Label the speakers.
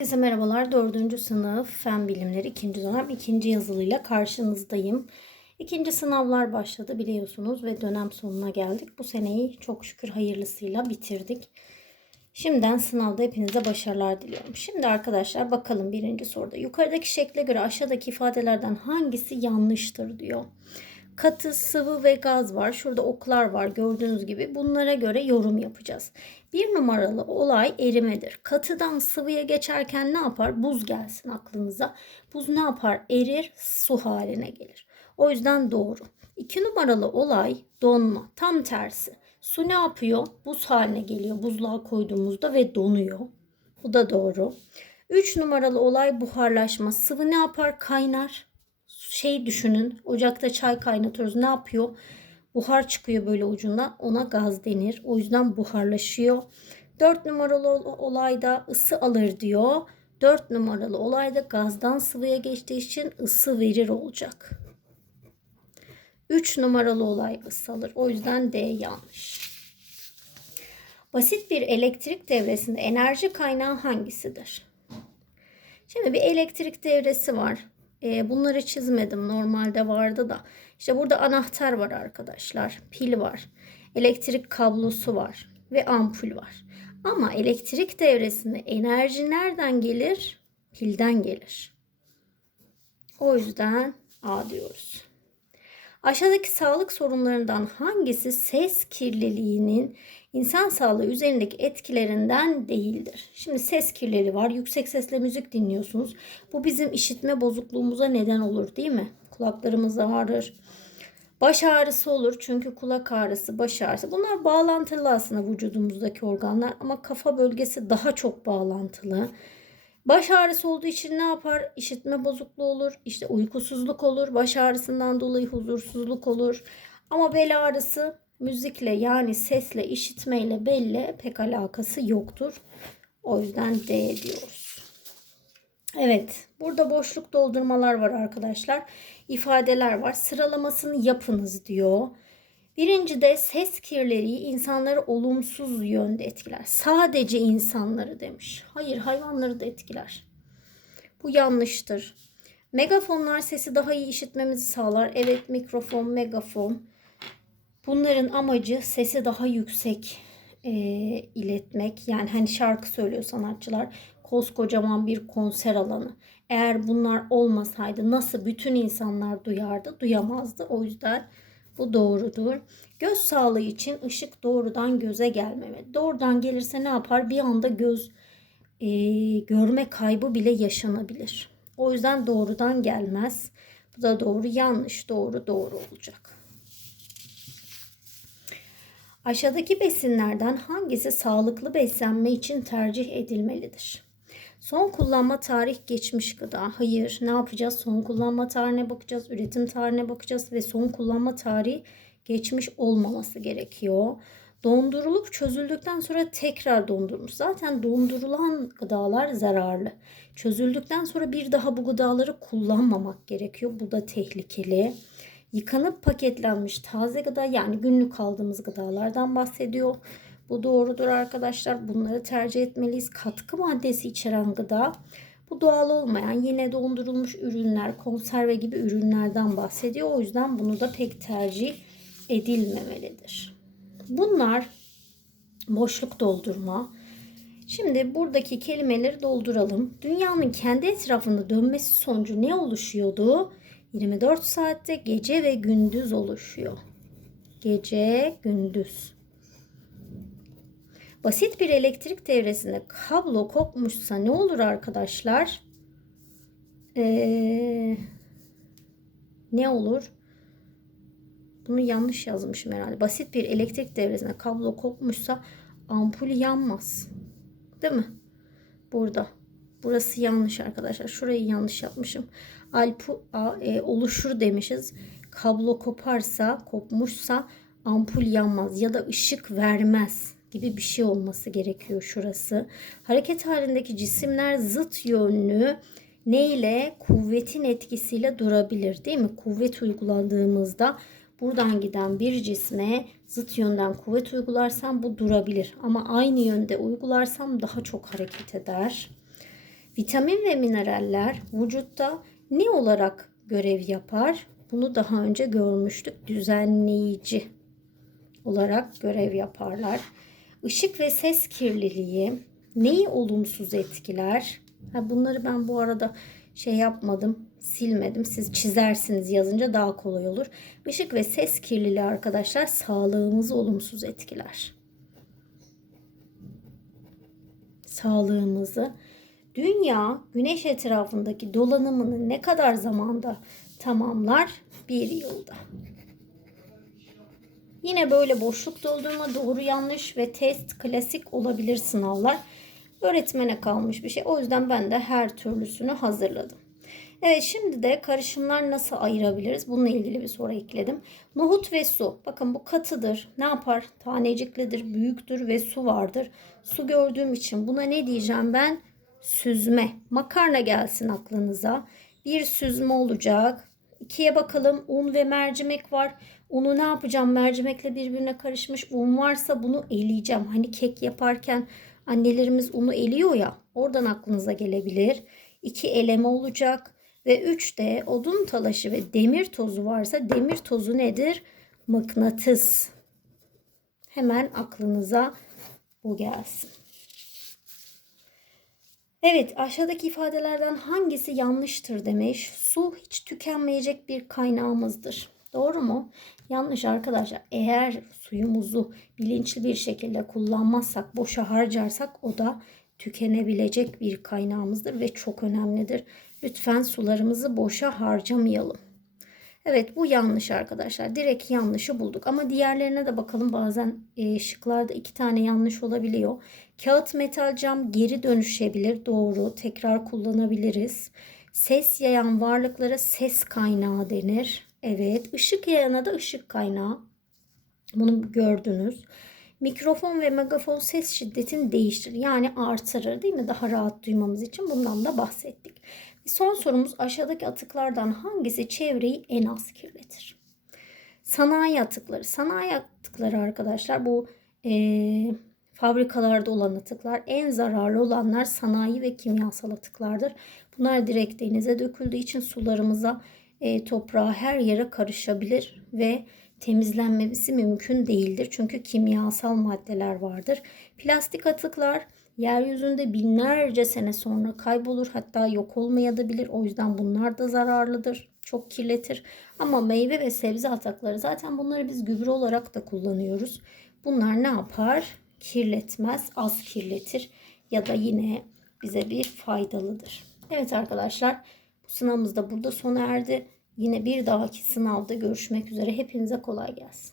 Speaker 1: Herkese merhabalar. 4. sınıf Fen Bilimleri 2. dönem 2. yazılıyla karşınızdayım. İkinci sınavlar başladı biliyorsunuz ve dönem sonuna geldik. Bu seneyi çok şükür hayırlısıyla bitirdik. Şimdiden sınavda hepinize başarılar diliyorum. Şimdi arkadaşlar bakalım birinci soruda. Yukarıdaki şekle göre aşağıdaki ifadelerden hangisi yanlıştır diyor. Katı, sıvı ve gaz var. Şurada oklar var gördüğünüz gibi. Bunlara göre yorum yapacağız. Bir numaralı olay erimedir. Katıdan sıvıya geçerken ne yapar? Buz gelsin aklınıza. Buz ne yapar? Erir, su haline gelir. O yüzden doğru. İki numaralı olay donma. Tam tersi. Su ne yapıyor? Buz haline geliyor buzluğa koyduğumuzda ve donuyor. Bu da doğru. Üç numaralı olay buharlaşma. Sıvı ne yapar? Kaynar. Şey düşünün. Ocakta çay kaynatıyoruz. Ne yapıyor? Buhar çıkıyor böyle ucundan. Ona gaz denir. O yüzden buharlaşıyor. 4 numaralı olayda ısı alır diyor. 4 numaralı olayda gazdan sıvıya geçtiği için ısı verir olacak. 3 numaralı olay ısı alır. O yüzden D yanlış. Basit bir elektrik devresinde enerji kaynağı hangisidir? Şimdi bir elektrik devresi var. E, bunları çizmedim. Normalde vardı da. İşte burada anahtar var arkadaşlar. Pil var. Elektrik kablosu var. Ve ampul var. Ama elektrik devresinde enerji nereden gelir? Pilden gelir. O yüzden A diyoruz. Aşağıdaki sağlık sorunlarından hangisi ses kirliliğinin insan sağlığı üzerindeki etkilerinden değildir? Şimdi ses kirliliği var. Yüksek sesle müzik dinliyorsunuz. Bu bizim işitme bozukluğumuza neden olur değil mi? Kulaklarımız ağrır. Baş ağrısı olur çünkü kulak ağrısı, baş ağrısı. Bunlar bağlantılı aslında vücudumuzdaki organlar ama kafa bölgesi daha çok bağlantılı. Baş ağrısı olduğu için ne yapar? İşitme bozukluğu olur. İşte uykusuzluk olur. Baş ağrısından dolayı huzursuzluk olur. Ama bel ağrısı müzikle yani sesle, işitmeyle, belle pek alakası yoktur. O yüzden D diyoruz. Evet, burada boşluk doldurmalar var arkadaşlar. İfadeler var. Sıralamasını yapınız diyor. Birinci de ses kirliliği insanları olumsuz yönde etkiler. Sadece insanları demiş. Hayır hayvanları da etkiler. Bu yanlıştır. Megafonlar sesi daha iyi işitmemizi sağlar. Evet mikrofon, megafon. Bunların amacı sesi daha yüksek e, iletmek. Yani hani şarkı söylüyor sanatçılar. Koskocaman bir konser alanı. Eğer bunlar olmasaydı nasıl bütün insanlar duyardı? Duyamazdı. O yüzden bu doğrudur. Göz sağlığı için ışık doğrudan göze gelmemeli. Doğrudan gelirse ne yapar? Bir anda göz e, görme kaybı bile yaşanabilir. O yüzden doğrudan gelmez. Bu da doğru. Yanlış doğru doğru olacak. Aşağıdaki besinlerden hangisi sağlıklı beslenme için tercih edilmelidir? Son kullanma tarih geçmiş gıda. Hayır. Ne yapacağız? Son kullanma tarihine bakacağız. Üretim tarihine bakacağız ve son kullanma tarihi geçmiş olmaması gerekiyor. Dondurulup çözüldükten sonra tekrar dondurulmuş. Zaten dondurulan gıdalar zararlı. Çözüldükten sonra bir daha bu gıdaları kullanmamak gerekiyor. Bu da tehlikeli. Yıkanıp paketlenmiş taze gıda yani günlük aldığımız gıdalardan bahsediyor. Bu doğrudur arkadaşlar. Bunları tercih etmeliyiz. Katkı maddesi içeren gıda. Bu doğal olmayan yine dondurulmuş ürünler, konserve gibi ürünlerden bahsediyor. O yüzden bunu da pek tercih edilmemelidir. Bunlar boşluk doldurma. Şimdi buradaki kelimeleri dolduralım. Dünyanın kendi etrafında dönmesi sonucu ne oluşuyordu? 24 saatte gece ve gündüz oluşuyor. Gece, gündüz. Basit bir elektrik devresinde kablo kopmuşsa ne olur arkadaşlar? Ee, ne olur? Bunu yanlış yazmışım herhalde. Basit bir elektrik devresinde kablo kopmuşsa ampul yanmaz. Değil mi? Burada. Burası yanlış arkadaşlar. Şurayı yanlış yapmışım. Alpu a, e, oluşur demişiz. Kablo koparsa, kopmuşsa ampul yanmaz ya da ışık vermez gibi bir şey olması gerekiyor şurası. Hareket halindeki cisimler zıt yönlü ne ile kuvvetin etkisiyle durabilir değil mi? Kuvvet uyguladığımızda buradan giden bir cisme zıt yönden kuvvet uygularsam bu durabilir. Ama aynı yönde uygularsam daha çok hareket eder. Vitamin ve mineraller vücutta ne olarak görev yapar? Bunu daha önce görmüştük. Düzenleyici olarak görev yaparlar. Işık ve ses kirliliği neyi olumsuz etkiler? Ha, bunları ben bu arada şey yapmadım, silmedim. Siz çizersiniz yazınca daha kolay olur. Işık ve ses kirliliği arkadaşlar sağlığımızı olumsuz etkiler. Sağlığımızı Dünya güneş etrafındaki dolanımını ne kadar zamanda tamamlar? Bir yılda. Yine böyle boşluk doldurma doğru yanlış ve test klasik olabilir sınavlar. Öğretmene kalmış bir şey. O yüzden ben de her türlüsünü hazırladım. Evet şimdi de karışımlar nasıl ayırabiliriz? Bununla ilgili bir soru ekledim. Nohut ve su. Bakın bu katıdır. Ne yapar? Taneciklidir, büyüktür ve su vardır. Su gördüğüm için buna ne diyeceğim ben? Süzme. Makarna gelsin aklınıza. Bir süzme olacak. İkiye bakalım. Un ve mercimek var. Unu ne yapacağım? Mercimekle birbirine karışmış un varsa bunu eleyeceğim. Hani kek yaparken annelerimiz unu eliyor ya. Oradan aklınıza gelebilir. İki eleme olacak. Ve üç de odun talaşı ve demir tozu varsa demir tozu nedir? Mıknatıs. Hemen aklınıza bu gelsin. Evet aşağıdaki ifadelerden hangisi yanlıştır demiş. Su hiç tükenmeyecek bir kaynağımızdır. Doğru mu? Yanlış arkadaşlar. Eğer suyumuzu bilinçli bir şekilde kullanmazsak, boşa harcarsak o da tükenebilecek bir kaynağımızdır ve çok önemlidir. Lütfen sularımızı boşa harcamayalım. Evet bu yanlış arkadaşlar. Direkt yanlışı bulduk. Ama diğerlerine de bakalım. Bazen e, şıklarda iki tane yanlış olabiliyor. Kağıt, metal, cam geri dönüşebilir. Doğru. Tekrar kullanabiliriz. Ses yayan varlıklara ses kaynağı denir. Evet. Işık yayana da ışık kaynağı. Bunu gördünüz. Mikrofon ve megafon ses şiddetini değiştirir. Yani artırır değil mi? Daha rahat duymamız için bundan da bahsettik. Son sorumuz aşağıdaki atıklardan hangisi çevreyi en az kirletir? Sanayi atıkları. Sanayi atıkları arkadaşlar bu e, fabrikalarda olan atıklar. En zararlı olanlar sanayi ve kimyasal atıklardır. Bunlar direkt denize döküldüğü için sularımıza, e, toprağa her yere karışabilir ve temizlenmesi mümkün değildir. Çünkü kimyasal maddeler vardır. Plastik atıklar yeryüzünde binlerce sene sonra kaybolur hatta yok olmayabilir. O yüzden bunlar da zararlıdır. Çok kirletir. Ama meyve ve sebze atıkları zaten bunları biz gübre olarak da kullanıyoruz. Bunlar ne yapar? Kirletmez, az kirletir ya da yine bize bir faydalıdır. Evet arkadaşlar bu sınavımız da burada sona erdi. Yine bir dahaki sınavda görüşmek üzere. Hepinize kolay gelsin.